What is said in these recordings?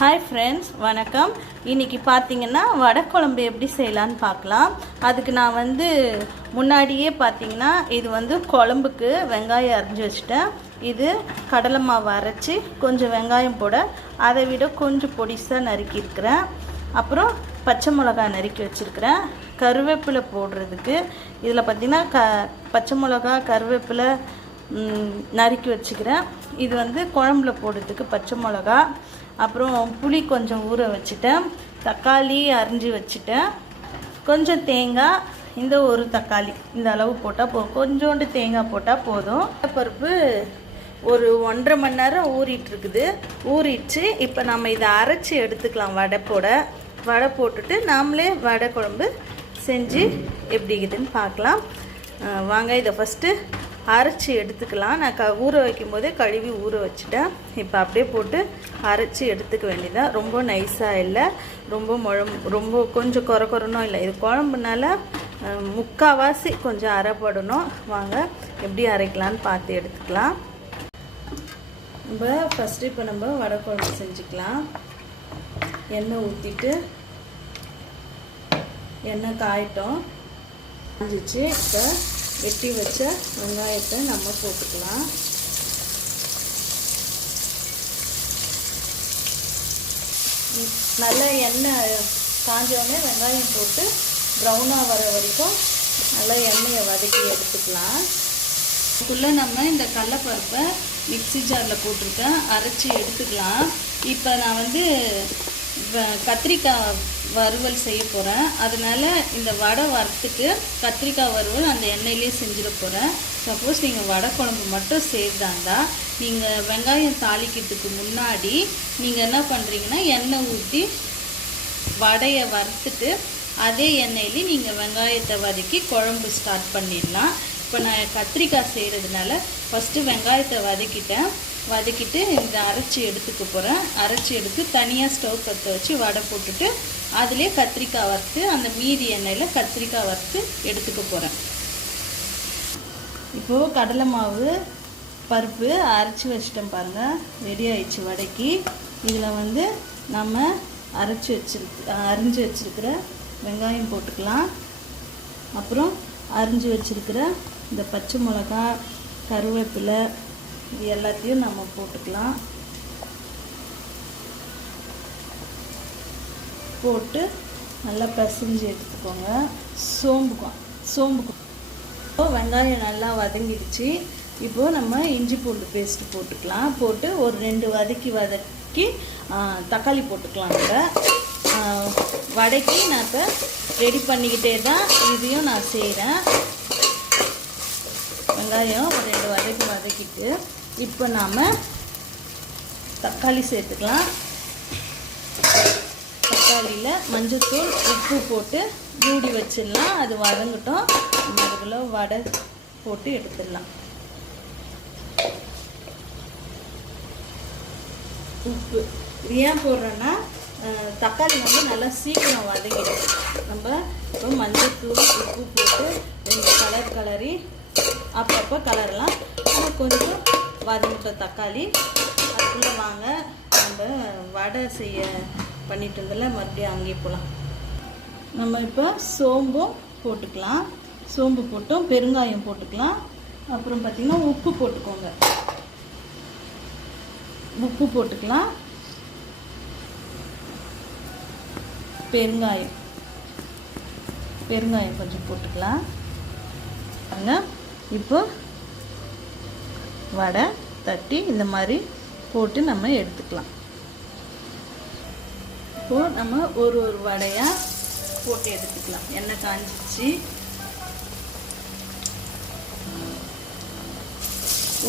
Hi friends, வணக்கம். இன்றைக்கி பார்த்தீங்கன்னா வடை குழம்பு எப்படி செய்யலான்னு பார்க்கலாம். அதுக்கு நான் முன்னாடியே பார்த்தீங்கன்னா இது குழம்புக்கு வெங்காயம் அரைஞ்சி வச்சுட்டேன். இது கடலை மாவு அரைச்சி கொஞ்சம் வெங்காயம் போட அதை விட கொஞ்சம் பொடிசாக நறுக்கியிருக்கிறேன். அப்புறம் பச்சை மிளகாய் நறுக்கி வச்சுருக்கிறேன். கருவேப்பிலை போடுறதுக்கு இதில் பார்த்திங்கன்னா பச்சை மிளகா கருவேப்பிலை நறுக்கி வச்சுக்கிறேன். இது குழம்புல போடுறதுக்கு பச்சை மிளகா, அப்புறம் புளி கொஞ்சம் ஊற வச்சுட்டேன், தக்காளி அரிஞ்சு வச்சுட்டேன், கொஞ்சம் தேங்காய், இந்த ஒரு தக்காளி இந்த அளவு போட்டால் போதும், கொஞ்சோண்டு தேங்காய் போட்டால் போதும். பருப்பு ஒரு 1.5 மணி நேரம் ஊறிட்டுருக்குது. ஊறிடுச்சு. இப்போ நம்ம இதை அரைச்சி எடுத்துக்கலாம். வடை போட்டுட்டு நாமளே வடை குழம்பு செஞ்சு எப்படி இருக்குதுன்னு பார்க்கலாம் வாங்க. இதை ஃபஸ்ட்டு அரைச்சி எடுத்துக்கலாம். நான் ஊற வைக்கும் போதே கழுவி ஊற வச்சுட்டேன். இப்போ அப்படியே போட்டு அரைச்சி எடுத்துக்க வேண்டியதான். ரொம்ப நைஸாக இல்லை, ரொம்ப கொஞ்சம் குறணும் இல்லை. இது குழம்புனால முக்கால்வாசி கொஞ்சம் அரைப்படணும். வாங்க எப்படி அரைக்கலான்னு பார்த்து எடுத்துக்கலாம். இப்போ நம்ம வடை குழம்பு செஞ்சுக்கலாம். எண்ணெய் ஊற்றிட்டு எண்ணெய் காயட்டும். காஞ்சிச்சு. இப்போ வெட்டி வச்ச வெங்காயத்தை நம்ம போட்டுக்கலாம். நல்லா எண்ணெய் காஞ்சோடனே வெங்காயம் போட்டு ப்ரௌனாக வர வரைக்கும் நல்லா எண்ணெயை வதக்கி எடுத்துக்கலாம். அதுக்குள்ளே நம்ம இந்த கடலைப்பருப்பை மிக்ஸி ஜாரில் போட்டிருக்கேன், அரைச்சி எடுத்துக்கலாம். இப்போ நான் கத்திரிக்காய் வறுவல் செய்ய போகிறேன். அதனால் இந்த வடை வறுத்துக்கு கத்திரிக்காய் வறுவல் அந்த எண்ணெயிலே செஞ்சிட போகிறேன். சப்போஸ் நீங்கள் வடை குழம்பு மட்டும் செய்தாண்டா நீங்கள் வெங்காயம் தாளிக்கிறதுக்கு முன்னாடி நீங்கள் என்ன பண்ணுறீங்கன்னா எண்ணெய் ஊற்றி வடையை வறுத்துட்டு அதே எண்ணெயிலே நீங்கள் வெங்காயத்தை வதக்கி குழம்பு ஸ்டார்ட் பண்ணிடலாம். இப்போ நான் கத்திரிக்காய் செய்கிறதுனால ஃபஸ்ட்டு வெங்காயத்தை வதக்கிட்டு இந்த அரைச்சி எடுத்துக்க போகிறேன். அரைச்சி எடுத்து தனியாக ஸ்டவ் பற்ற வச்சு வடை போட்டுட்டு அதிலே கத்திரிக்காய் வறுத்து அந்த மீதி எண்ணெயில் கத்திரிக்காய் வறுத்து எடுத்துக்க போகிறேன். இப்போது கடலை மாவு பருப்பு அரைச்சி வச்சிட்டேன் பாருங்கள், ரெடி ஆயிடுச்சு வடைக்கு. இதில் நம்ம அரிஞ்சு வச்சுருக்கிற வெங்காயம் போட்டுக்கலாம். அப்புறம் அரிஞ்சு வச்சுருக்கிற இந்த பச்சை மிளகா கருவேப்பிலை இது எல்லாத்தையும் நம்ம போட்டுக்கலாம். போட்டு நல்லா பிசைஞ்சு எடுத்துக்கோங்க. சோம்புக்கும் வெங்காயம் நல்லா வதங்கிடுச்சு. இப்போது நம்ம இஞ்சி பூண்டு பேஸ்ட்டு போட்டுக்கலாம். போட்டு ஒரு 2 வதக்கி தக்காளி போட்டுக்கலாம். வடைக்கு நான் இப்போ ரெடி பண்ணிக்கிட்டே தான் இதையும் நான் செய்கிறேன். வெங்காயம் ஒரு 2 வதக்கிட்டு இப்போ நாம் தக்காளி சேர்த்துக்கலாம். தக்காளியில் மஞ்சள்தூள் உப்பு போட்டு மூடி வச்சிடலாம். அது வதங்கட்டும். அதுக்குள்ளே வடை போட்டு எடுத்துடலாம். உப்பு ஏன் போடுறேன்னா தக்காளி நல்லா சீக்கிரம் வதங்கிடும். நம்ம இப்போ மஞ்சள்தூள் உப்பு போட்டு 2 கலர் கலரி அப்பப்போ கலர்லாம் கொஞ்சம் வதங்கிட்ட தக்காளி. அதுக்குள்ளே வாங்க நம்ம வடை செய்ய பண்ணிட்டு இருந்ததில் மறுபடியும் அங்கேயே போகலாம். நம்ம இப்போ சோம்பும் போட்டுக்கலாம். சோம்பு போட்டோம், பெருங்காயம் போட்டுக்கலாம். அப்புறம் பார்த்திங்கன்னா உப்பு போட்டுக்கோங்க. உப்பு போட்டுக்கலாம். பெருங்காயம் கொஞ்சம் போட்டுக்கலாம். இப்போ வடை தட்டி இந்த மாதிரி போட்டு நம்ம எடுத்துக்கலாம். இப்போது நம்ம ஒரு வடையாக போட்டு எடுத்துக்கலாம். எண்ணெய் காஞ்சிச்சு.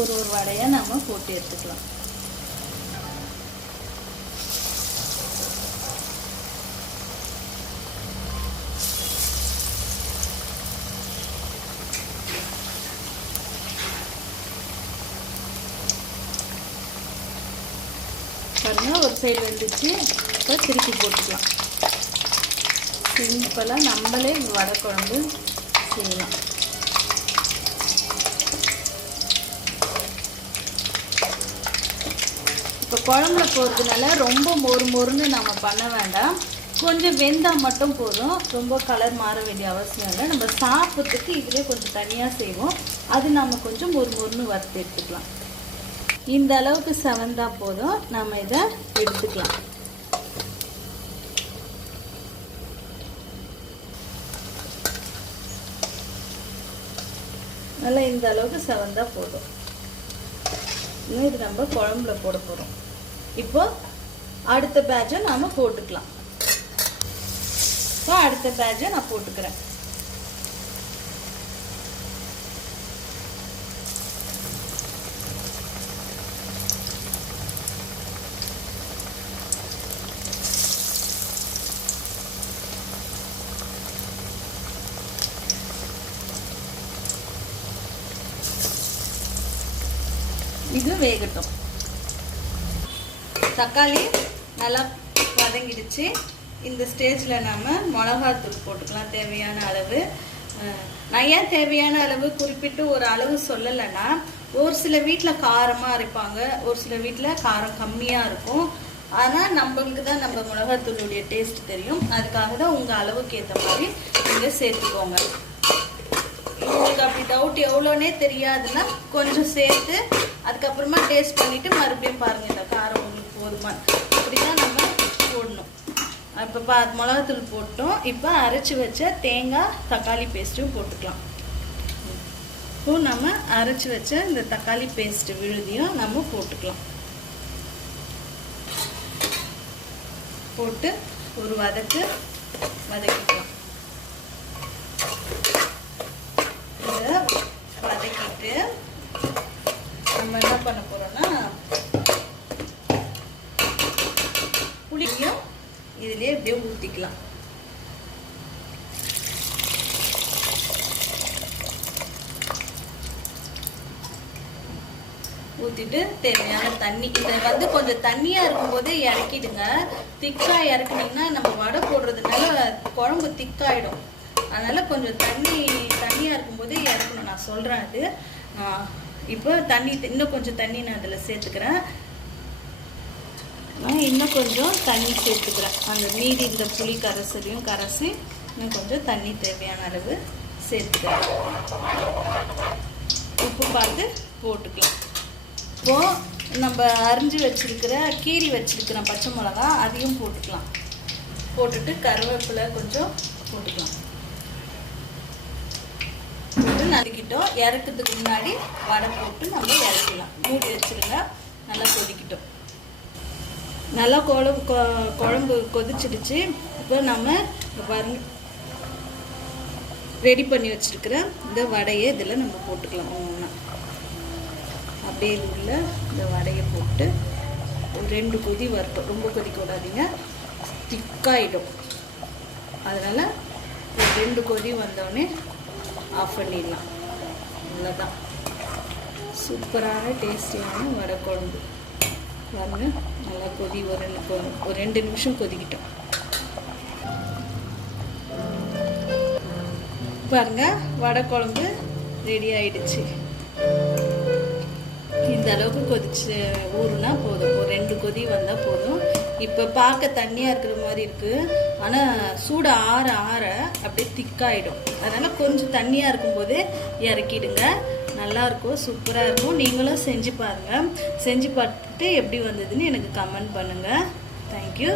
ஒரு வடையாக நம்ம போட்டு எடுத்துக்கலாம். பாருங்கள், ஒரு சைடு வந்துச்சு. இப்போ திருப்பி போட்டுக்கலாம். சிம்பிளாக நம்மளே வடை குழம்பு செய்யலாம். இப்போ குழம்புல போகிறதுனால ரொம்ப மொறுன்னு நம்ம பண்ண வேண்டாம். கொஞ்சம் வெந்தால் மட்டும் போதும். ரொம்ப கலர் மாற வேண்டிய அவசியம் இல்லை. நம்ம சாப்பிட்றதுக்கு இதிலே கொஞ்சம் தனியாக செய்வோம். அது நம்ம கொஞ்சம் மொறுன்னு வறுத்து எடுத்துக்கலாம். இந்த அளவுக்கு செவந்தால் போதும். நம்ம இதை எடுத்துக்கலாம். நல்லா இந்த அளவுக்கு செவந்தால் போதும். இன்னும் இது நம்ம குழம்புல போட போகிறோம். இப்போ அடுத்த பேட்சை நாம் போட்டுக்கலாம். இப்போ அடுத்த பேட்சை நான் போட்டுக்கிறேன். இது வேகட்டும். தக்காளி நல்லா வதங்கிடுச்சு. இந்த ஸ்டேஜில் நம்ம மிளகாத்தூள் போட்டுக்கலாம் தேவையான அளவு. நான் ஏன் தேவையான அளவு குறிப்பிட்டு ஒரு அளவு சொல்லலைன்னா, ஒரு சில வீட்டில் காரமாக அரைப்பாங்க, ஒரு சில வீட்டில் காரம் கம்மியாக இருக்கும். ஆனால் நம்மளுக்கு தான் நம்ம மிளகாத்தூளுடைய டேஸ்ட் தெரியும். அதுக்காக தான் உங்கள் அளவுக்கு ஏற்ற மாதிரி நீங்கள் சேர்த்துக்கோங்க. உங்களுக்கு அப்படி டவுட் எவ்வளோனே தெரியாதுன்னா கொஞ்சம் சேர்த்து அதுக்கப்புறமா டேஸ்ட் பண்ணிவிட்டு மறுபடியும் பாருங்கள் இந்த காரம் உங்களுக்கு போதுமா. அப்படி தான் நம்ம போடணும். இப்போ மிளகாத்தூள் போட்டோம். இப்போ அரைச்சி வச்ச தேங்காய் தக்காளி பேஸ்ட்டும் போட்டுக்கலாம். இப்போ நம்ம அரைச்சி வச்ச இந்த தக்காளி பேஸ்ட் விழுதியும் நம்ம போட்டுக்கலாம். போட்டு ஒரு வதக்கிக்கலாம். இதை வதக்கிட்டு நம்ம என்ன பண்ண போறோம்னா புளியும் இதுலயே அப்படியே ஊற்றிக்கலாம். ஊற்றிட்டு தேவையான தண்ணி, இதை கொஞ்சம் தண்ணியாக இருக்கும்போதே இறக்கிடுங்க. திக்காக இறக்குனீங்கன்னா நம்ம வடை போடுறதுனால குழம்பு திக்காயிடும். அதனால் கொஞ்சம் தண்ணியாக இருக்கும்போதே இறக்கணும். நான் சொல்கிறேன் அது. இப்போ இன்னும் கொஞ்சம் தண்ணி நான் அதில் சேர்த்துக்கிறேன். நான் இன்னும் கொஞ்சம் தண்ணி சேர்த்துக்கிறேன். அந்த மீதி இந்த புளி கரைசலையும் கரைச்சி இன்னும் கொஞ்சம் தண்ணி தேவையான அளவு சேர்த்துக்கிறேன். உப்பு பார்த்து போட்டுக்கலாம். இப்போது நம்ம அரிஞ்சு கீரி வச்சுருக்கிற பச்சை மிளகா அதையும் போட்டுக்கலாம். போட்டுட்டு கருவேப்பிலை கொஞ்சம் போட்டுக்கலாம். போட்டு நறுக்கிட்டோம். இறக்கிறதுக்கு முன்னாடி வடை போட்டு நம்ம இறக்கிடலாம். மூடி வச்சுருங்க. நல்லா கொதிக்கிட்டோம். நல்லா குழம்பு கொதிச்சிடுச்சு. இப்போ நம்ம பாருங்க ரெடி பண்ணி வச்சுருக்கிற இந்த வடையை இதில் நம்ம போட்டுக்கலாம். ஒன்றா அப்படியே உள்ள இந்த வடையை போட்டு ஒரு 2 கொதி வரட்டும். ரொம்ப கொதிக்க விடாதீங்க, திக்காயிடும். அதனால் ஒரு 2 கொதி வந்தோடனே ஆஃப் பண்ணிடலாம். அவ்வளோதான். சூப்பரான டேஸ்டியான வடை குழம்பு. பாருங்க நல்லா கொதி ஒரு 2 நிமிஷம் கொதிக்கிட்டோம். பாருங்க வடை குழம்பு ரெடி ஆயிடுச்சு. இந்த அளவுக்கு கொதிச்சு ஊறுனா போதும். ஒரு 2 கொதி வந்தால் போதும். இப்போ பார்க்க தண்ணியாக இருக்கிற மாதிரி இருக்குது. ஆனால் சூடு ஆற அப்படியே திக்காயிடும். அதனால் கொஞ்சம் தண்ணியாக இருக்கும்போதே இறக்கிடுங்க. நல்லாயிருக்கும், சூப்பராக இருக்கும். நீங்களும் செஞ்சு பாருங்கள். செஞ்சு பார்த்துட்டு எப்படி வந்ததுன்னு எனக்கு கமெண்ட் பண்ணுங்கள். தேங்க்யூ.